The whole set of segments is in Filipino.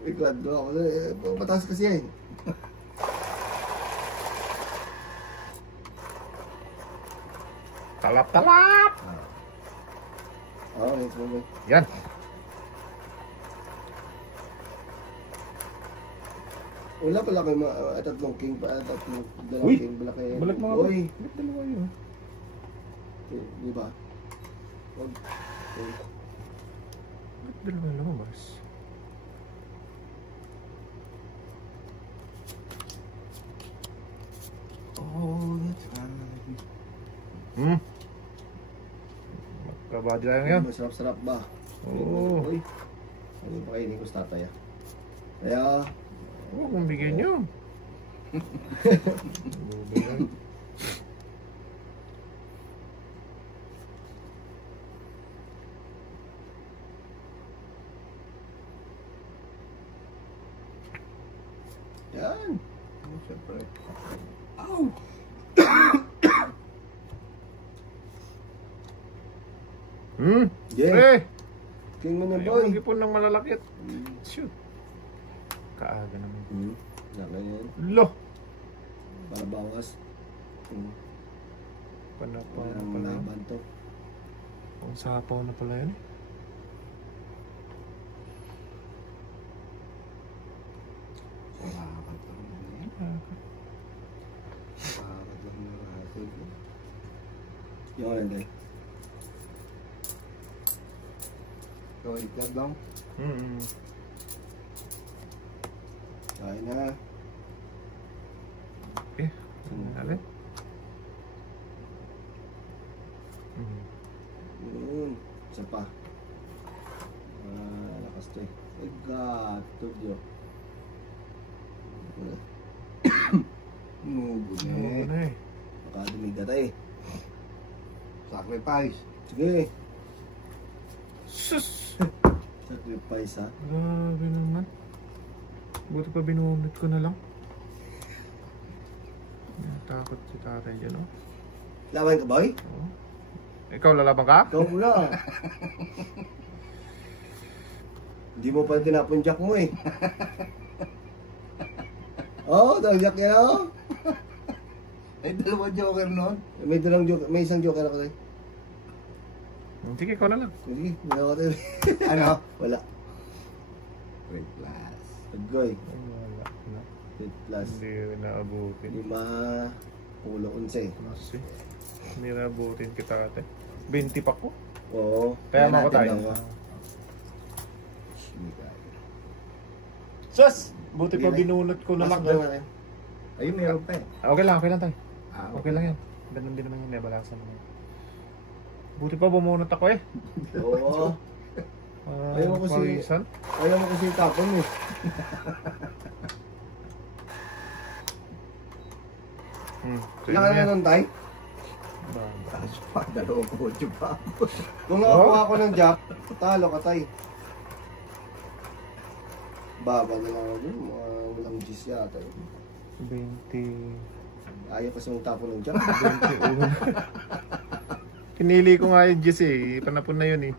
Iklad do ako. Mataas kasi yan. Talap-talap! Oo, next moment. Yan. Wala pala kayo tatlong king pa, tatlong dalawang Uy! king pala kayo. Balat mga Uy! balat dalawa yun. Di ba? Wag. Balat dalawa lumabas. Oh, that's fine. Magkabadi lang yan. Masarap-sarap ba? Oo. Uy! Ano pa kainin ko sa tatay ah? Kaya... Oo, kung bigyan nyo. Yan! Siyempre. Ow! Yeah. Pre! King mo na Ayaw boy. mag-ipon ng malalakit. Shoot. Kaaga naman. Laka yan. Lo! Para bawas. Panapaw na Ang pala. laban to. Kung sapaw na pala yun. Salamat lang naman. Salamat lang naman. Yung ano din. So, itlog lang. Kain na. Okay. Alin? Yun. Isa pa. Lakas to eh. Ay gato Diyo. Nubo na Oo eh. na eh. Baka dumiga tayo eh. Sacrifice. Sige. Sus! Sacrifice ha. Grabe naman. Buti pa binunod ko na lang. Takot si tatay dyan, oh. Laban ka boy? Oo. Ikaw lalaban ka? Ikaw muna. Hindi mo pa tinapon jack mo eh. Oh, jack yan oh. Ay, dalawa joker nun. May dalang joker, may isang joker ako tayo. Sige, ikaw na lang. Sige, wala ko tayo. Ano? Wala. Wait, plus. Paggoy. Ay, wala na. 8 plus. Hindi naabutin. 5, pulo 11. Kasi, hindi naabutin kita ate. 20 pa ko. Oo. Kaya mo ko tayo. lang, oh. Sus! Buti pa Sige na. binunot ko na lang. Pasok natin. Ayun, meron pa eh. Okay lang tayo. Ah, Okay lang yan. Ganun din naman yun, nabalasan mo. Buti pa bumunot ako eh. Oo. Ayaw mo kasi- Parisan. Ayaw mo kasi tapon eh. Ilan ka na nun tayo? taas pa. Dalawang kotse pa. Kung nakakuha ko ng jack, talo ka tayo. Baba na lang ako dun. Mga walang G's yata. 20... Ayaw kasi mong tapon ng jack. 21. Pinili ko nga yung Jess eh. Panapon na yun eh.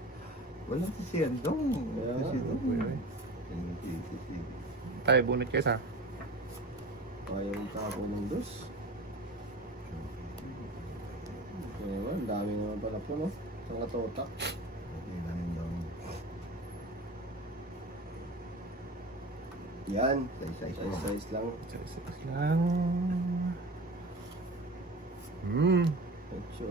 Walang sisiyan dong. Yeah. Kasi dong. Tayo, bunot kayo sa. Ayaw mong tapon ng dos. Ewan, ang dami naman pala po no. Ang katotak. Yan. Size lang. Size lang. Ocho.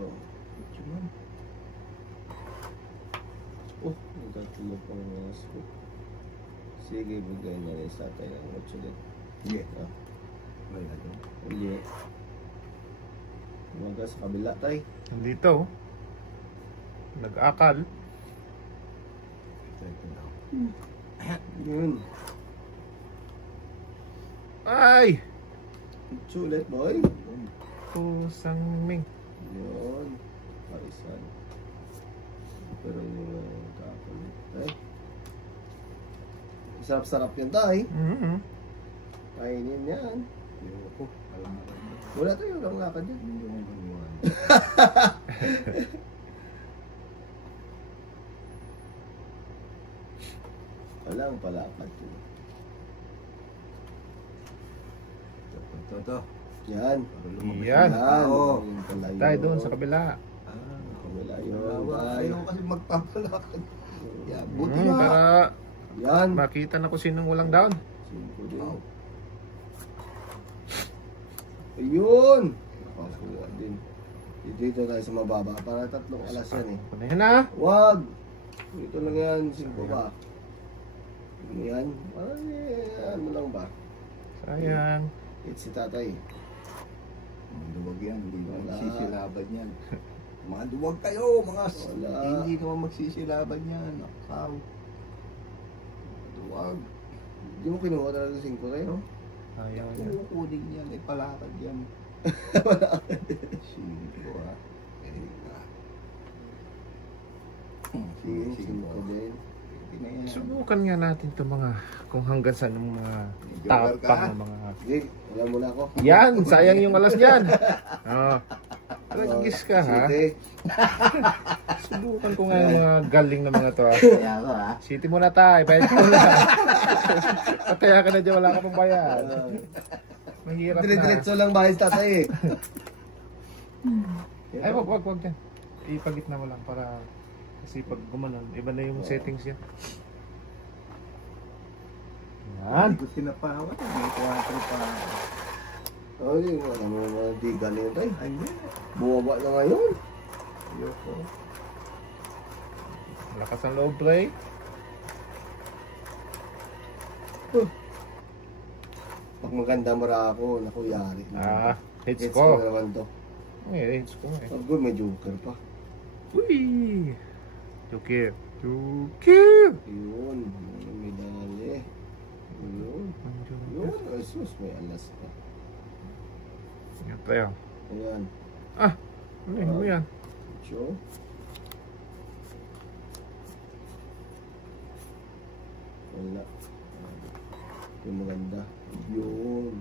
Oh, nagkatulo pang mga scoop. Sige, bigay na rin sa tayo ng 8 ulit. Sige. Ah, Wala dong. hindi. Umaga sa kabila tayo. Nandito. Nag-akal. Yun. Ay! 8 ulit, boy. Pusang ming. Yun. Parisan. Pero yung kapalit. Ay. Sarap-sarap yan tayo. Kainin yan. Ayoko. Alam mo. Wala tayo, walang lakad yan. Hindi mo manuwan. Walang palakad yun. Ito. Yan. Para lumabas Yan. yung tao. Yung pala yun. Tayo doon sa kabila. Wala yun. Wala. Ayaw kasi magpapalakad. Yan. Buti Hmm, nga. para Yan. makita na kung sinong walang down. Simple din. Wow. Ayun. Nakakuha din. Dito tayo sa mababa. Para 3 alas yan eh. Ano yan ah? Wag! Ito lang yan. 5 ba? Yan. Ano lang ba? Sayang. It's si tatay. Duwag yan. Hindi naman Wala. magsisilaban yan. Mga duwag kayo. Mga Wala. hindi naman magsisilaban yan. Nakaw. Duwag. Hindi mo kinuha talaga 5 kayo? Sayang yan. Kukunin yan. Ipalakad yan. Sino ah. Sige, 5 din. Subukan nga natin ito mga kung hanggang saan ng mga Joker ka? tapang ng mga... Sige, wala muna ako. Yan! Sayang yung alas niyan! Oh. Ragis ka ha? City. Subukan ko nga yung mga galing na mga to ha. Kaya ako ah. City muna tayo, bayad ka muna. Pataya ka na dyan, wala ka pang bayad. Mahirap na. Dire-diretso lang bahay sa tatay eh. Ay, wag dyan. Ipagitna mo lang para... Kasi pag gumanon, iba na yung settings yan. Yan. Hindi ko sinapawan. May 4 pa. Oh, hindi mo alam mo mga di galing tayo. Ay, hindi. Bumaba na ngayon. Ayoko. Lakas ang loob, pre. Pag maganda mara ako, naku yari. Hits Hits ko. ko naman to. Okay, hits ko eh. Pag good, may joker pa. Uy! Joker. Joker! Yun, may dali. Yun. Yun, asus, may alas pa. Yan tayo. Ayan. Ano mo yan? Show. Wala. Yung maganda. Yun.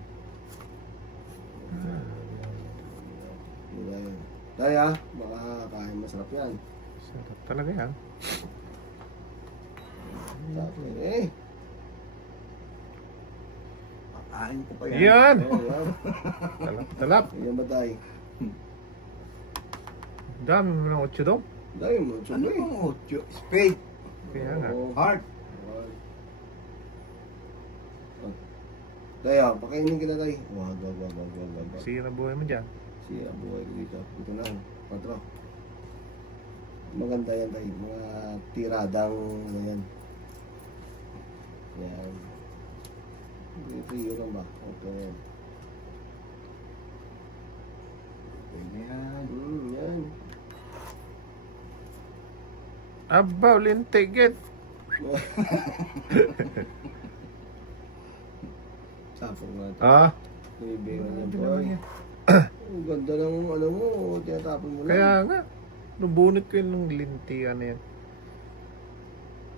Wala yun. Kaya, makakakain masarap yan. Sarap talaga yan. Tapos eh. Pakain ko pa yan. Yan! Oh, yan. Talap. Yan ba tayo? Dami mo ng 8 daw. Dahil mo, Ano chumay. yung 8? Spade. Kaya nga. Oo. Heart. Kaya, pakainin kita tayo. Wag. Sira buhay mo dyan. Siya, buhay ko dito. Ito na, 4. Maganda yan tayo. Mga tiradang ganyan. Yan. Ito yun lang ba? Okay. Okay na yan. Yan. Aba, ulin ticket. Sapong nga ito. Ibigay niya boy. Ang ganda ng ano mo, tinatapon mo lang. Kaya nga. Nabunot ko yung linti. Ano yan?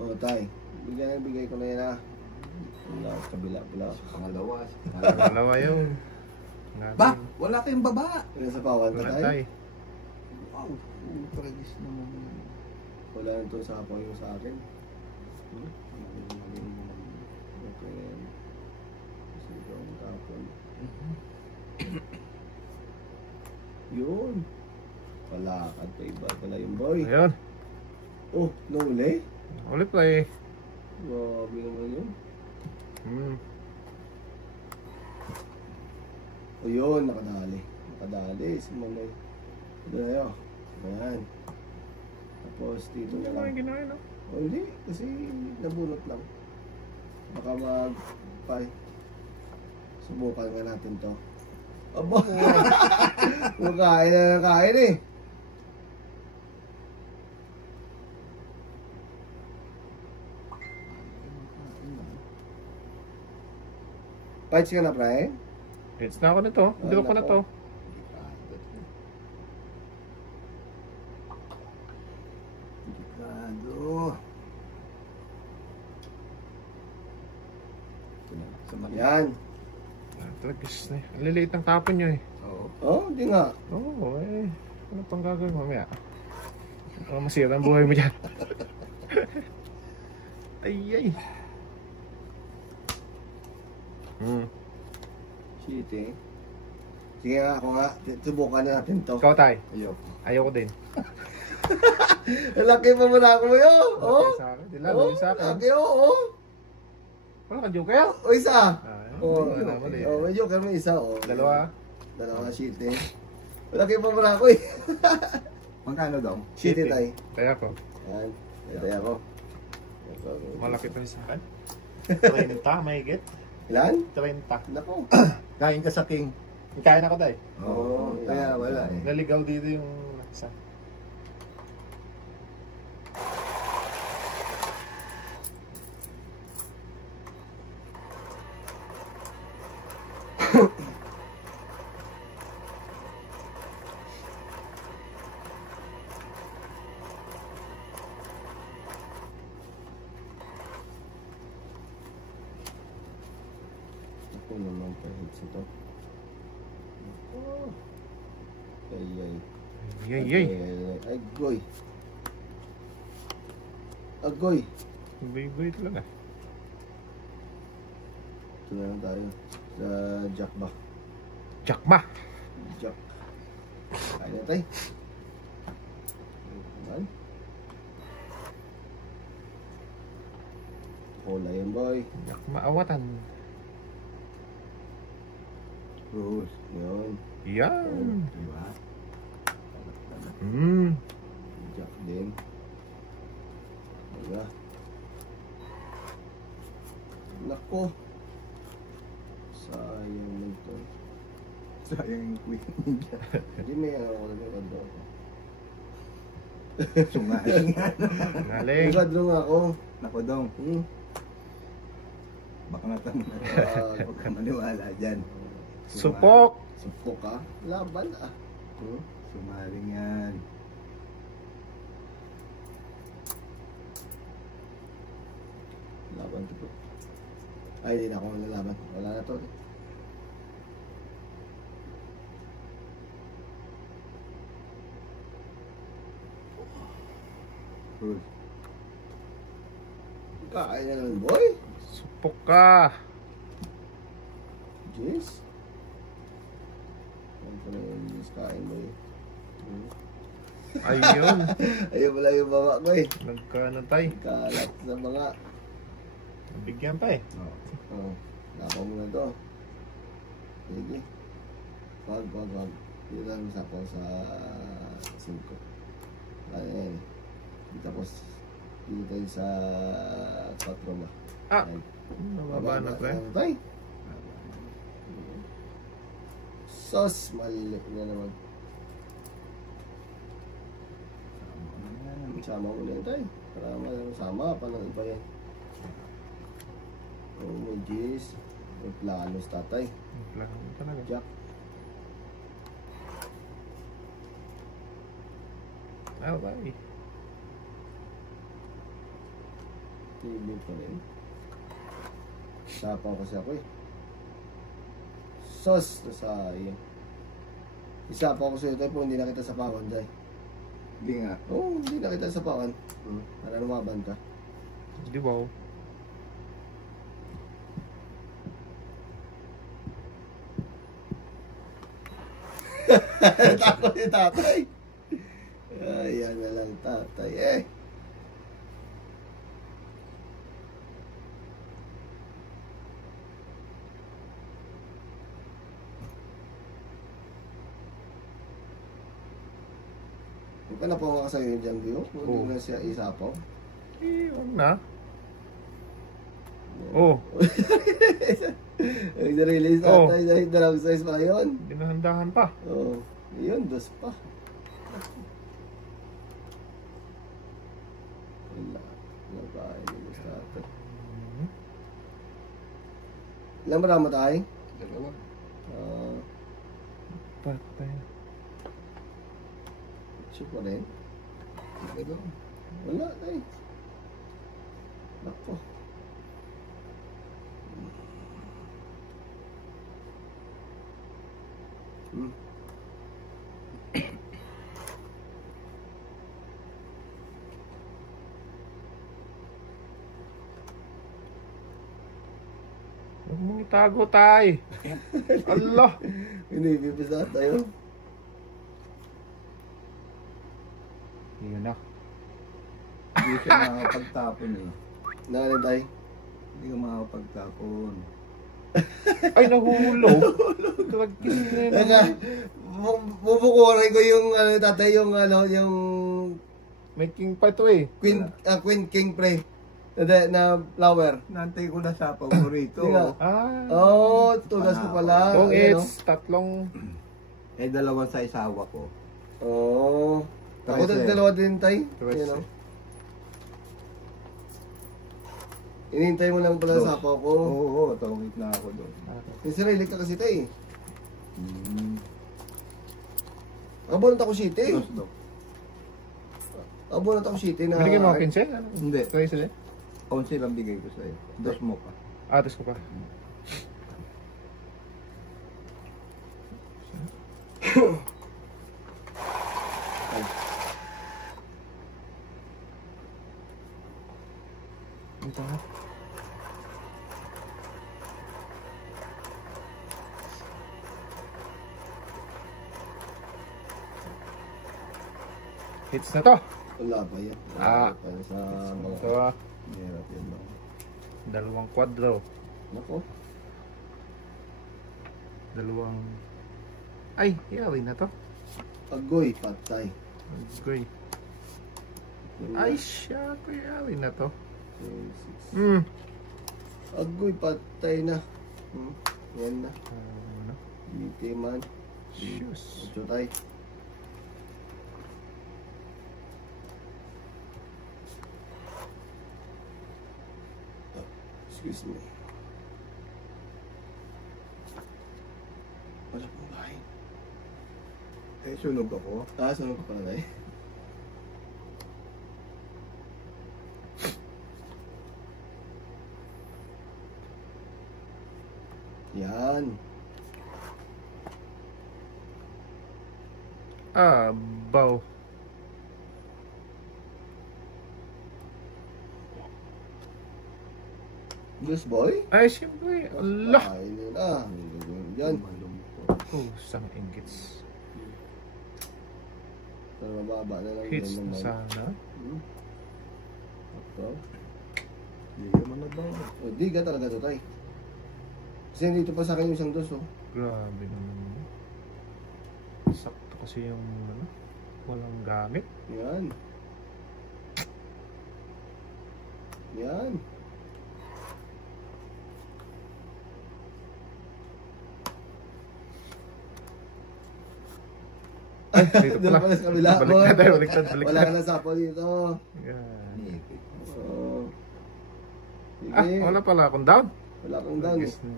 O, tay. Bigay ko na yan ha. Wala, kabila pala. Pangalawa. Dalawa yun. Ba? Wala kayong baba. Ilan sa pawan ka Wala tay? tayo. Wow. Tragis naman. Wala na ito sa kapwa yung sa akin. Okay. Kasi ito ang tapon. Yun. Palakad pa iba pala yung boy. Ayun. Oh, nauli? Ulit play. Grabe naman yun. O yun, nakadali. Nakadali. Sumanay. Ito na yun. Ayan. Tapos dito Hindi na mo lang. yung ginawa no? O hindi, kasi nabunot lang. Baka subukan nga natin to. Aba! Kumakain na nakain eh. Fights ka na, pre? Hits na ako nito. Draw ko na to. Delikado. Yan. Tragis na eh. Ang liliit ng tapon nyo eh. Oo. Oh, hindi nga. Oo eh. Ano pang gagawin mamaya? Masira ang buhay mo dyan. Ay. Shit eh. Sige nga, ako nga. Subukan na natin to. Ikaw, tay. Ayoko. Ayoko din. Laki pa mo na ako yun. Oh. Laki sa akin. Di lang, sa akin. Laki, oh. Wala ka joker? O, isa. Oh, May joker mo isa, oh. Dalawa. Dalawa, shit eh. Laki pa mo na ako eh. Magkano daw? Shit eh, tay. Kaya ko. Yan. Tay ako. Malaki pa rin sa akin. 30, may higit. Ilan? 30. Nako. Kain ka sa king. Kaya na ko, tay. Oo. Kaya wala eh. Naligaw dito yung isa. Ako naman kahit ito. Oh. Ay. Yay. Ay, goy. Agoy. Bay talaga. Ito na lang tayo. Sa Jack ba? Jakma. Jack. Kaya na tayo. Ayan. Wala yun, boy. Jakma awatan. Rules. Yun. Yan. Diba? Jack din. Wala. Nako. Sayang nito. Sayang yung queen ninja. Hindi may ano ko na kadro. Sungaling nga. Galing. May kadro nga ako. Nako dong. Baka natanong na. Huwag ka maniwala dyan. Supok. Supok ka. Laban ah. Sumaling yan. Laban to. Ay, hindi na ako lalaban. Wala na to. Rules. Kain na naman, boy. Supok ka. Jeez. Ano pala yung jeez kain, boy? Ayun. Ayun pala yung baba ko eh. Nagkanatay. Kalat sa mga. Bigyan pa eh. Oh, nako muna to. Sige. Wag. Dito lang sa ako sa 5. Ayan. Tapos dito tayo sa 4 ba? Ah. Ayan. Mababa na pre. Tay. Sos, mali na naman. Sama ko na yun tayo. Para masama pa ng iba yan. Oh, may jeez. May planos tatay. Plano talaga. Jack. Ah, bye. TV pa rin. Sapaw kasi ako eh. Sos na sayang. Isapaw ko sa'yo tayo po hindi na kita sapawan tayo. Hindi nga. Oo, hindi na kita sapawan. Para lumaban ka. Di ba? Takot ni tatay. Ayan na lang tatay eh. Huwag ka na po nga sa'yo yung dyan, Bio. Huwag na siya isapaw. Eh, huwag na. Oh. Nag-release tatay dahil dalawang size pa yun. Dinahandahan pa. Oo. Yun, dos pa. Wala. Wala pa release tatay. Ilang marama tayo? Dalawa. Patay. Check mo rin. Dalawa. Wala tayo. Nako. Huwag mong itago, tay. Allah. Inibibisa tayo. Yun na. Hindi siya makakapagtapon eh. Nakanin tayo. Hindi ka makakapagtapon. Ay, nahulog. Tragis na yun. Teka, bubukurin ko yung tatay, yung May king pa ito eh. Queen King pre. Na flower. Nantay ko na sa paborito. Hindi nga. Ah. Oh, tulas ko pala. Kung Ayan, it's tatlong... Eh, dalawa sa isawa ko. oh. Ako Kasi- dalawa din tay. Kasi- Ayan, oh. Inintay mo lang pala Dos. sa sapaw ko. Oo, tawagit na ako doon. Yung sarili ka kasi tay. Hmm. Abonat ako city. Dos, Dok. Abonat ako city na. Binigyan mo ako 15? Ano? Hindi. Try sila. 11 lang bigay ko sa'yo. Dos mo pa. Atas ko pa. Ito ha. Hits na to. Wala pa yan. Ah. Para sa Ito mga... ah. Hirap yan lang. Dalawang kwadro. Nako. Dalawang... Ay, yari na to. Agoy, patay. Great. Ay, siya ko yari na to. 6. Hmm. Agoy, patay na. Yan na. Ano? Biti man. Shoes. 8 tay. Excuse me. Wala pong bahay. Eh, sunog ako. Sunog ka pala tayo. Yan. Ah, bow. Goose boy? Ay, siyempre. Allah. Ay, na. Yan. Oh, sang inggits. Pero mababa na lang. Hits yan na naman. sana. Ito. Hindi naman na ba? O, di ka talaga to, tay. Kasi dito pa sa akin yung isang dos, oh. Grabe naman yun. Sakto kasi yung ano, walang gamit. Yan. Yan. Ay, dito Doon pala. pala sa kabila. Baliktad tayo, baliktad, Wala baliktad. ka na sapo dito. Yan. Oh. Ah, Sige. wala pala akong down. Wala kang down. Guess na.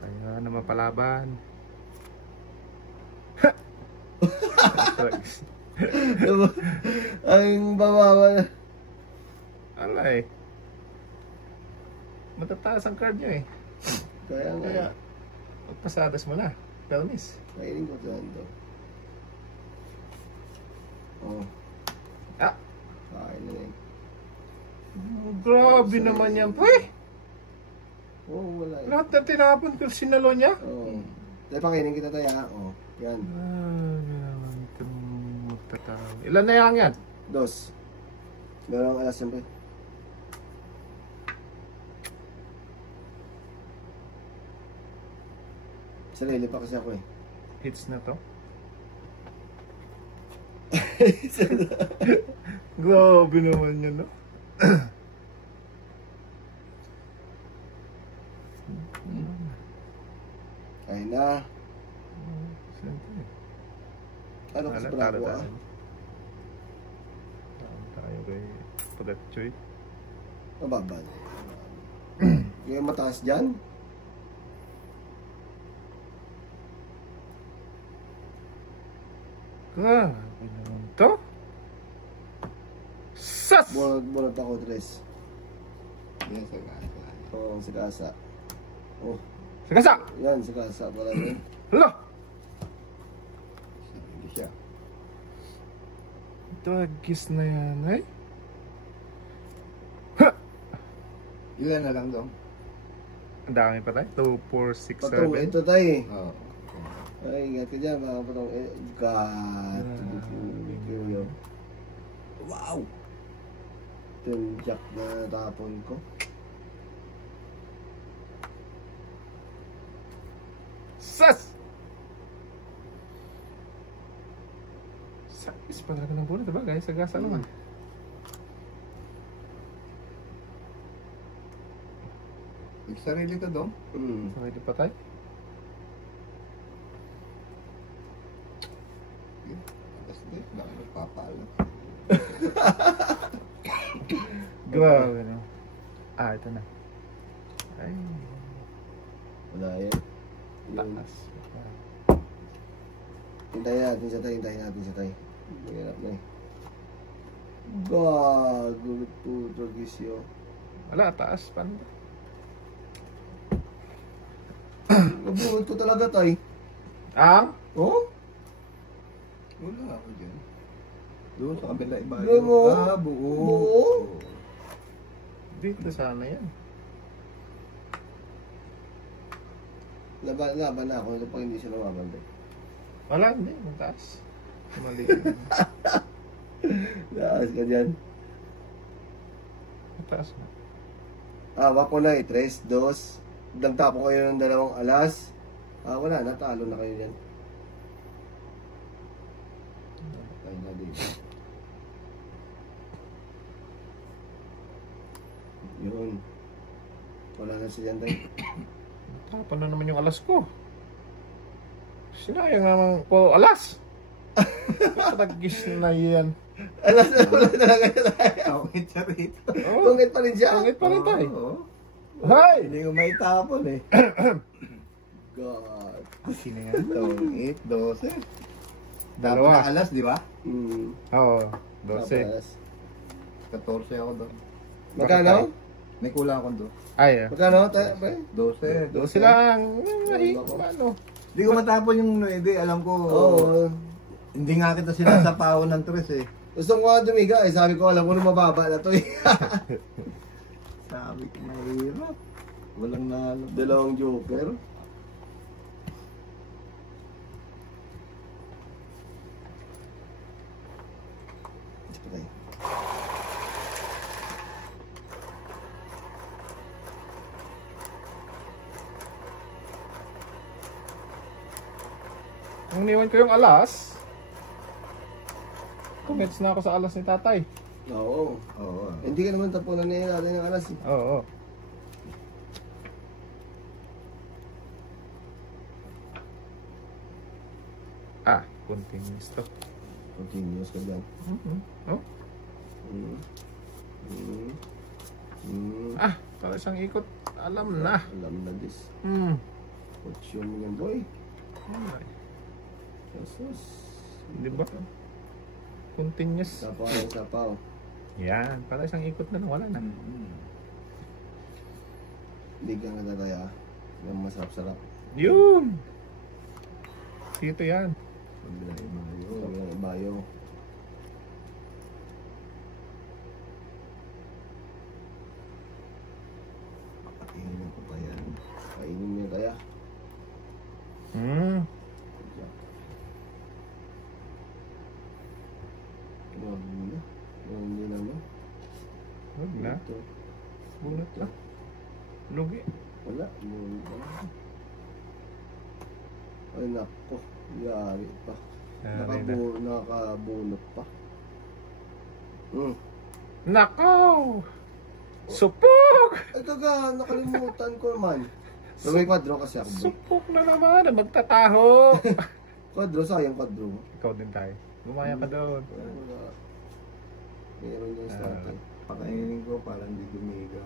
Kaya na mapalaban. Tragis. Ang babawa na. Ala eh. Matataas ang card nyo eh. Kaya nga. Kaya, pasadas mo na. Pelmis. Kainin ko dyan to. Oh. Ah! Kain na rin. Grabe naman yan, pre. Oh, wala eh. Lahat na tinapon ko sinalo niya. Oh. Dahil pakainin kita tayo ha. Oh. Yan. Grabe naman itong magtatawag. Ilan na yan yan? Dos. Meron ang alas siyempre. Sarili pa kasi ako eh. Hits na to. Grabe naman yan, no? Kain na. Siyempre. Ano kasi Talo bravo ah. tayo. Talo tayo kay Pagatchoy. Mababa. Yung mataas dyan. Grabe naman to. Sas! Bunot ako, Tres. Yan sa gasa. Oo, si Kasa. Oh, Sagasa! yan, si Kasa pala rin. Hala! Hindi siya. Dagis na yan, ay. Ilan na lang dong? Ang dami pa tayo. 2, 4, 6, Patong 7. ito tayo eh. Oo. Ay, ingat ka dyan mga patong. God. Wow! Ito yung jack na natapon ko. Sas! Sakis pa talaga ng bunot, diba guys? Sa gasa naman. May sarili ka doon. Pwede pa tayo. Tapos din, baka magpapala. Grabe na. Ah, ito na. Ay, Wala yan. taas. Hintayin natin siya tayo, hintayin natin siya tayo. Mahirap na eh. Gago, puto gisyo. Wala, taas. Paano ba? Nabunod ko talaga tayo. Ah? Oh? Wala ako dyan. Doon sa kabila iba. Buo. Ah, buo. Buo? Dito sana yan. Laban na ako. Ito pag hindi siya lumaban tayo. Wala, hindi. Mataas. Mali. Lakas ka dyan. Mataas na. Wako na eh. 3, 2. Dagtapo kayo ng 2 alas. Wala. Natalo na kayo dyan. Ay, na dito. Yun. Wala na siya dyan tayo. Tapon na naman yung alas ko. Sinayang naman ko alas. Patagis na yan. Alas na wala talaga siya tayo. Tawid siya rito. Oh, Tungit pa rin siya. tungit pa rin tayo. Oo. Hay! Hindi ko may tapon eh. God. Sino yan? Tawid, 12. Dalawa. Alas, di ba? Oo, 12. Tapos, 14 ako doon. magkano? May kulang ako doon. Ay, Magkano tayo? Pre? 12. 12 lang. Ay, ano? Hindi ko matapon yung 9. Alam ko. Oo. Hindi nga kita sinasapawan ng 3 eh. Gusto ko nga dumiga eh. Sabi ko, alam ko na mababa na to eh. Sabi ko, mahirap. Walang nalo. 2 joker. Patay. Nung niwan ko yung alas, comments na ako sa alas ni tatay. Oo. Oo. Hindi ka naman tapunan na natin ng alas eh. Oo. Ah, continuous to. Continuous ka dyan. Oh. Mm. Mm. Mm. Ah, para isang ikot. Alam na. Alam na this. What's your name, boy? Ay, Jesus. di ba? Continuous. Sapaw ang sapaw. Yan, para isang ikot na lang. Wala na. Bigyan ka na tayo ah. Yung masarap-sarap. Yun! Dito yan. Kabila yung mayo. Sabi ng ibayo. Kainin ko pa yan. Kainin mo kaya. Hindi naman. Huwag na. Ito. Bunot na. Lugi. Wala. Ay nako. Yari pa. Yari na. Nakabunot pa. Nako! Supok! Ay kaga, nakalimutan ko naman. Pero may kwadro kasi ako. Bro. Supok na naman. Magtataho. Kwadro, sayang kwadro. Ikaw din tayo. Gumaya ka doon. Wala. Meron yung starter. Pakainin ko para hindi dumiga.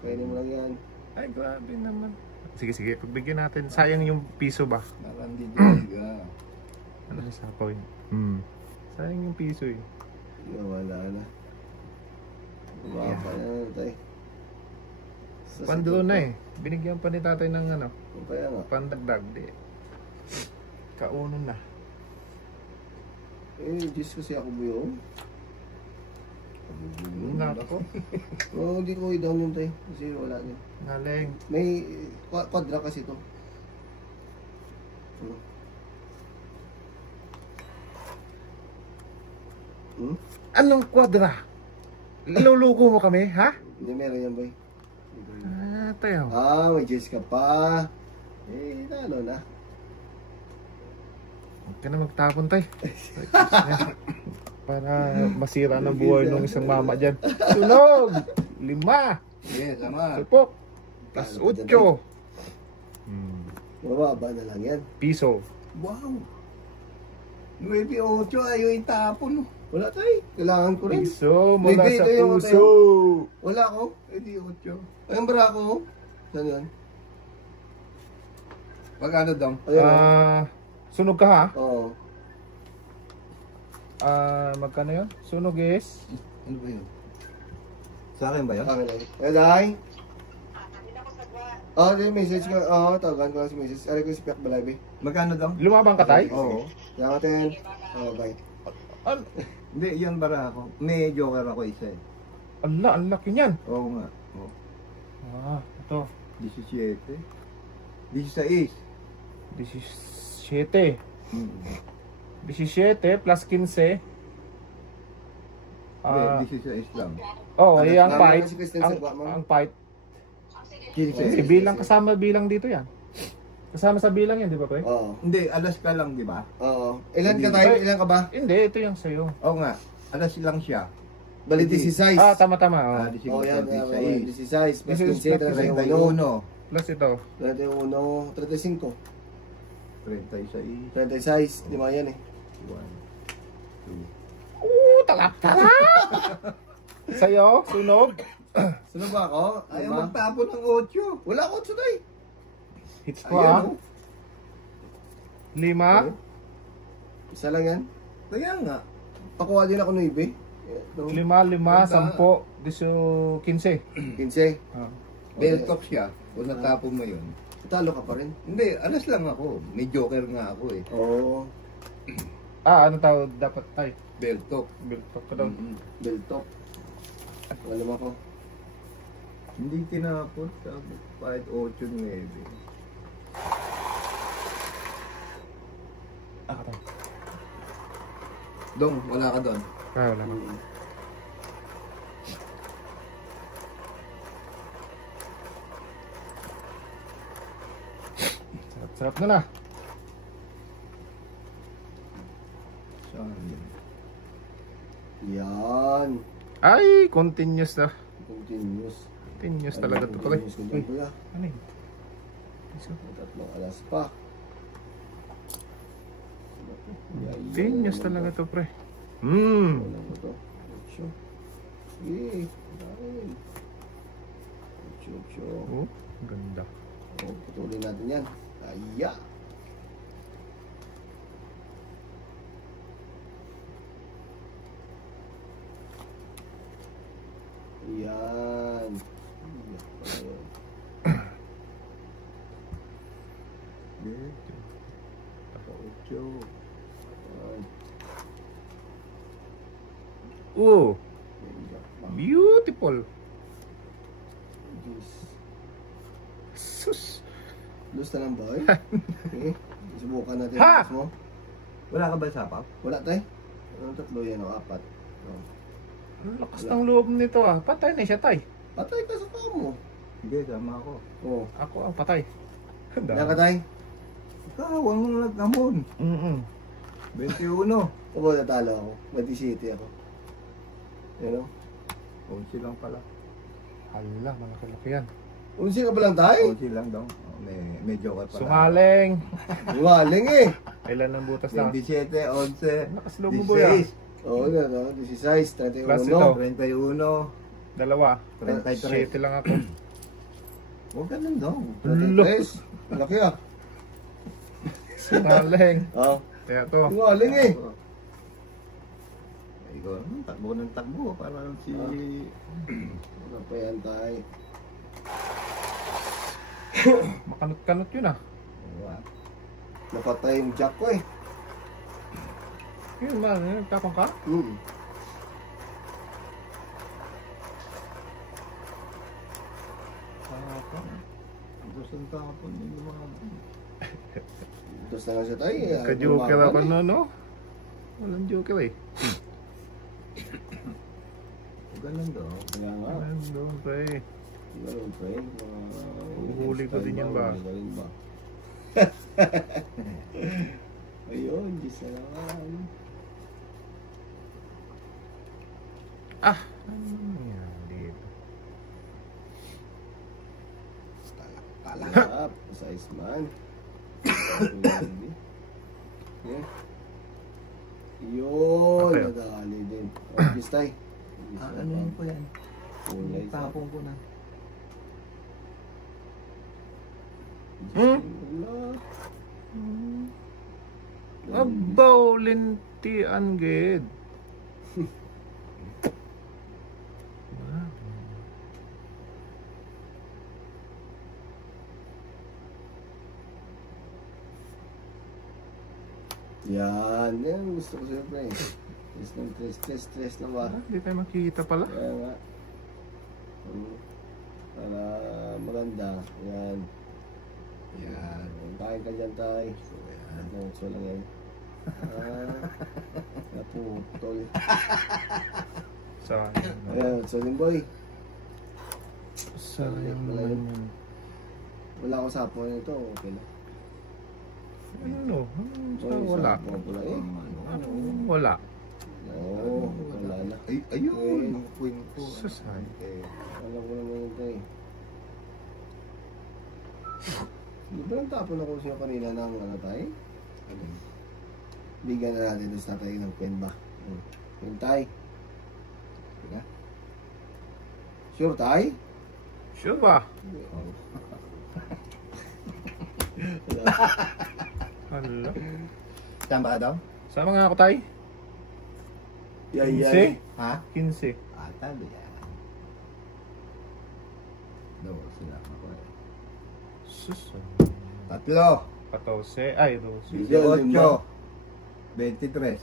Kainin mo lang yan. Ay, grabe naman. Sige, pagbigyan natin. Sayang yung piso ba? Para hindi dumiga. Ano sa sapaw yun? Sayang yung piso eh. Wala na. Wala na tayo. Pandoon na eh. Binigyan pa ni tatay ng ano, Kaya nga. pandagdag. Di. Kauno na. Diyos ko siya ako buyo. Nako. Oo, hindi ko i-down yun tayo. Kasi wala din. Galing. May quadra kasi ito. Anong kwadra? Iluluko mo kami, ha? Hindi, meron yan, boy. Tayo. May Jess ka pa. Ano na. Huwag ka na magtapon, tay. Para masira ng buhay ng isang mama dyan. Sunog! 5. Yes, sama. Supok. Plus 8. Mababa na lang yan. Piso. Wow. 9-8 ayaw itapon. Wala tayo. Kailangan ko rin. Piso mula Baby, sa ito yung puso. Wala ko. Hindi 8. Ayun, bara ko. Saan yan? Magkano dong? Ayun. Sunog ka, ha? Oo. Magkano yun? Sunog is? Ano ba yun? Sa akin ba yun? Kami lang. Day? Di message ka. Tawagan ko lang si message. Aray ko si Piak Balay. Magkano dong? Lumabang ka, tay? Oo. Yan natin. Bye. Hindi, yan bara ako. May joker ako isa eh. Ang laki niyan. Oo nga. Oo. Ito. 17. 16. 17. Hmm. 17 plus 15. Hindi, 16 lang. Ang Tama fight. na si Kristen sa buwan mo. Ang fight. Sige. Bilang kasama bilang dito yan. Kasama sa bilang yan, di ba, pre? Oo. Hindi, alas ka lang, di ba? Oo. Ilan ka tayo? Ilan ka ba? Hindi, ito yung sa'yo. Oo nga. Alas lang siya. Bali 16. Tama. Yan. 16. 16. Plus 16, 15, 31. 31. Plus ito. 31, 35. 36. 36. Lima yan eh. 1, 2. Talak! Sa'yo, sunog. Sino ba ako? Ayaw Lima? magtapon ng 8. Wala ko today. Hits ko, ha? Ayan, 5. Isa lang yan. Kaya nga. Pakuha din ako ng ibe. 5, 10, 15. 15. Bell top siya. Kung natapon mo yun. Talo ka pa rin. Hindi, alas lang ako. May joker nga ako eh. Oo. Ano tawag dapat tay? Bell top. Build up ka daw. Bell top. Alam ako. Hindi tinapon. Kahit 8-9. Tayo. Dong, wala ka doon. Wala na. Sarap na. Saan yun? Yan. Ay, continuous na. Continuous. Continuous talaga to pala. Continuous ko dyan, kuya. Ano yun? May 3 alas pa. Continuous talaga to, pre. Wala mo to. Ocho. Sige. Dahil. Ocho. Oh, ganda. Putulin natin yan. Aya. Yan. Oh, beautiful. Sus. Lust na lang ba? Subukan natin. Ha! Lust mo. Wala ka ba sa sapaw? Wala tayo. Anong 3 yan o 4? Ang lakas ng loob nito, ah. Patay na siya, tay. Patay ka sa paa mo. Hindi, sama ako. Oo. Ako ang patay. Yan ka tayo. Ikaw, huwag mong nagkamon. 21. Ako natalo ako. Mati City ako. Yan o. 11 lang pala. Hala, malaki-laki yan. Unsi ka ba lang tayo? 11 lang daw. May joker pala. Sumaling. Waling eh. Ilan ng butas lang? 27, 11, Lakas loob mo, boy, ah. 16, Oo na no. 16, 31. Plus ito. 31. Dalawa. 33. 7 lang ako. Huwag ka lang daw. 33. Malaki ah. Sumaling. Oo. Kaya to. Waling eh. Ikaw, takbo ng takbo. Parang si... Ano pa yan tayo? Makanot-kanot yun, ah. Napatay yung jack ko eh. Yun man, nagtapang ka? kahapon yung mga... Tapos na nga siya tayo. Ka-joker ako no, no? Walang joker eh. Ganun daw. Kaya nga. Doon pa eh. Ganun pa eh. Uhuli ko din yan ba? Ganun ba? Ayun, Diyos na naman. Ah! Ano yan dito? Talap. Sa Iceman. Yeah. Yun. Okay. Nadali din. Oh, Diyos tayo. Ano yun po yan? Kulay sa... Tapong ko na. Wala. Abaw, linti ang gid. Yan. Yan. Gusto ko sa'yo, pre. Stress na ba? Hindi tayo makikita pala. Kaya nga. Para maganda. Yan. Yan. Kain ka dyan, tay. So lang yan. Naputol. Sayang. Ayan, so din boy. Sayang naman yun. Wala akong sapo nito. Okay lang. Ano? Wala. Wala eh. Wala. Oo, wala na. Ayun. Kwento. Susay. Alam ko naman ito eh. Di ba nang tapon ako siya kanina ng ano tayo? Bigyan na natin sa tatay ng pen ba? Pen tay. Diba? Sure tay? Sure ba? Hala. Tama ka daw? Sama nga ako tayo. Yay. Ha? 15. Talo yan. No, sinama ko eh. Sus. 3. 14. Ay, 12. 18. 23.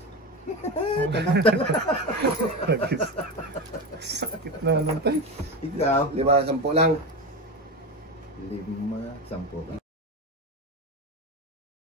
Sakit na naman tayo. Ikaw? 5-10 lang. 5, 10 ka.